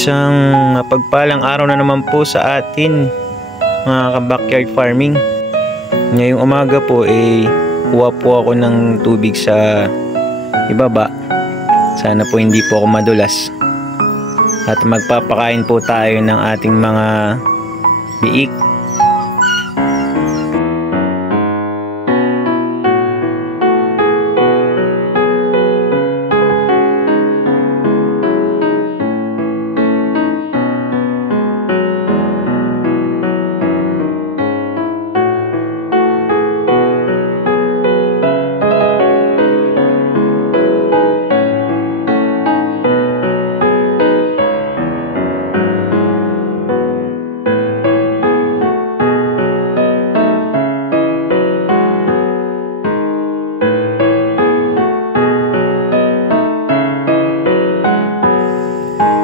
Isang mapagpalang araw na naman po sa atin, mga ka-backyard farming. Ngayong umaga po kuha po ako ng tubig sa ibaba. Sana po hindi po ako madulas. At magpapakain po tayo ng ating mga biik.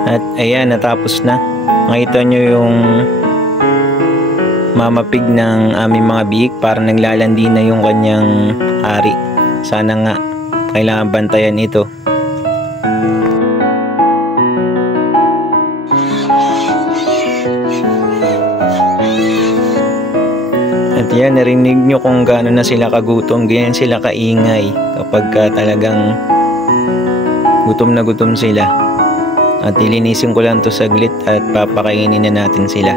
At ayan, natapos na. Makita nyo yung mamapig ng aming mga biik, parang naglalandi na yung kanyang hari. Sana nga kailangan bantayan ito. At yan, narinig nyo kung gaano na sila kagutom. Ganyan sila kaingay kapag talagang gutom na gutom sila. At ilinisin ko lang to saglit at papakainin na natin sila.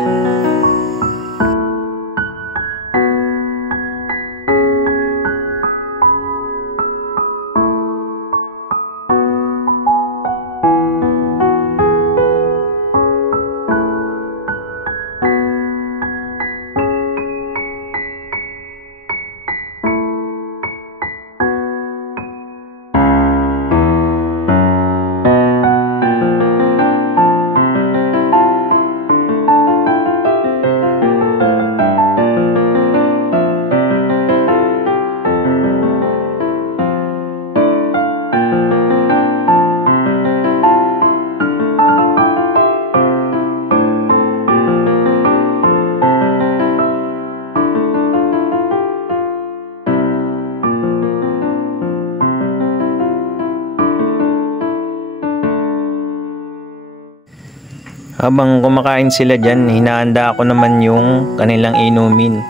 Habang kumakain sila dyan, hinahanda ako naman yung kanilang inumin.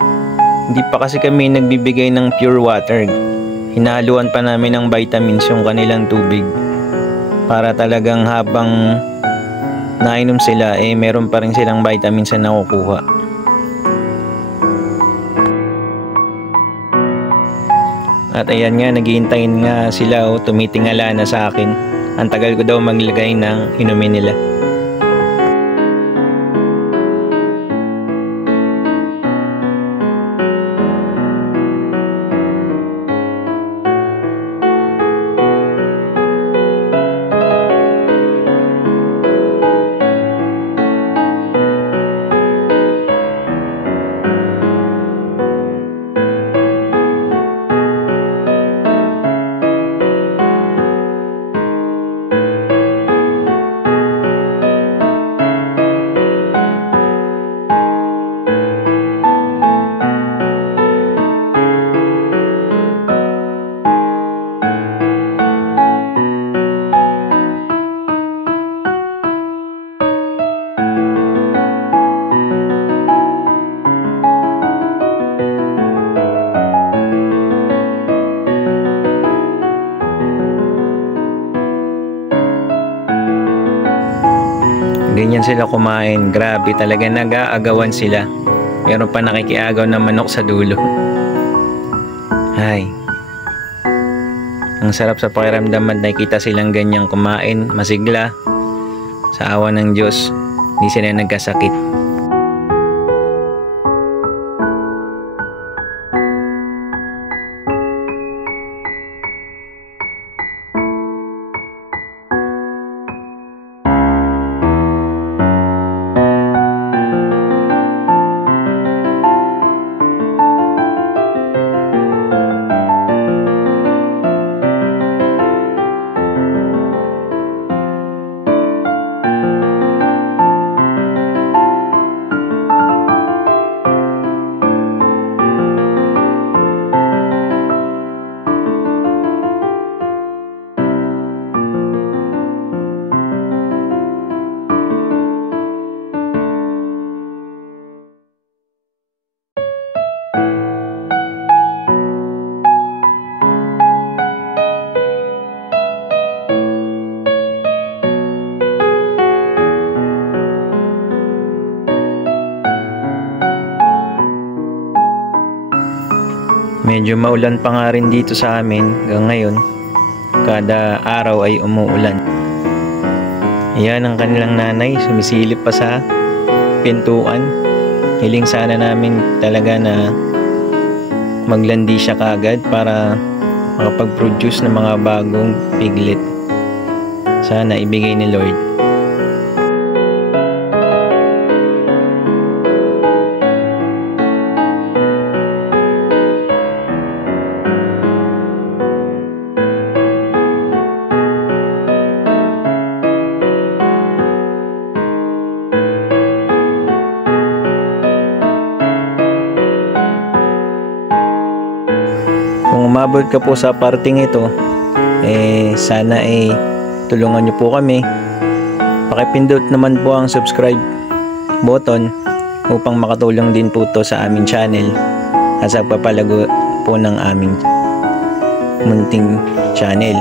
Hindi pa kasi kami nagbibigay ng pure water. Hinahaluan pa namin ng vitamins yung kanilang tubig. Para talagang habang nainom sila, meron pa rin silang vitamins na nakukuha. At ayan nga, naghihintayin nga sila tumitingala na sa akin. Ang tagal ko daw maglagay ng inumin nila. Ganyan sila kumain. Grabe talaga, nag-aagawan sila. Meron pa nakikiagaw na manok sa dulo. Ay, ang sarap sa pakiramdam at nakikita silang ganyang kumain, masigla. Sa awa ng Diyos, hindi sila nagkasakit. Medyo maulan pa nga rin dito sa amin hanggang ngayon. Kada araw ay umuulan. Ayan ang kanilang nanay, sumisilip pa sa pintuan. Hiling sana namin talaga na maglandi siya kaagad para makapag-produce ng mga bagong piglet. Sana ibigay ni Lord. Kung umabot ka po sa parting ito, sana tulungan nyo po kami. Pakipindot naman po ang subscribe button upang makatulong din po to sa aming channel at sa papalago po ng aming munting channel.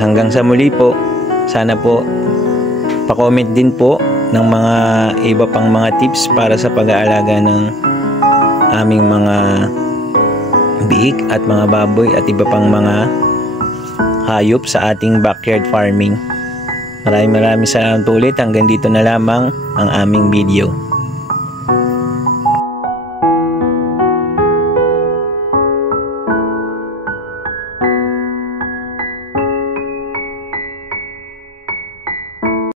Hanggang sa muli po, sana po pa-comment din po ng mga iba pang mga tips para sa pag-aalaga ng aming mga biik at mga baboy at iba pang mga hayop sa ating backyard farming. Maraming salamat ulit. Hanggang dito na lamang ang aming video.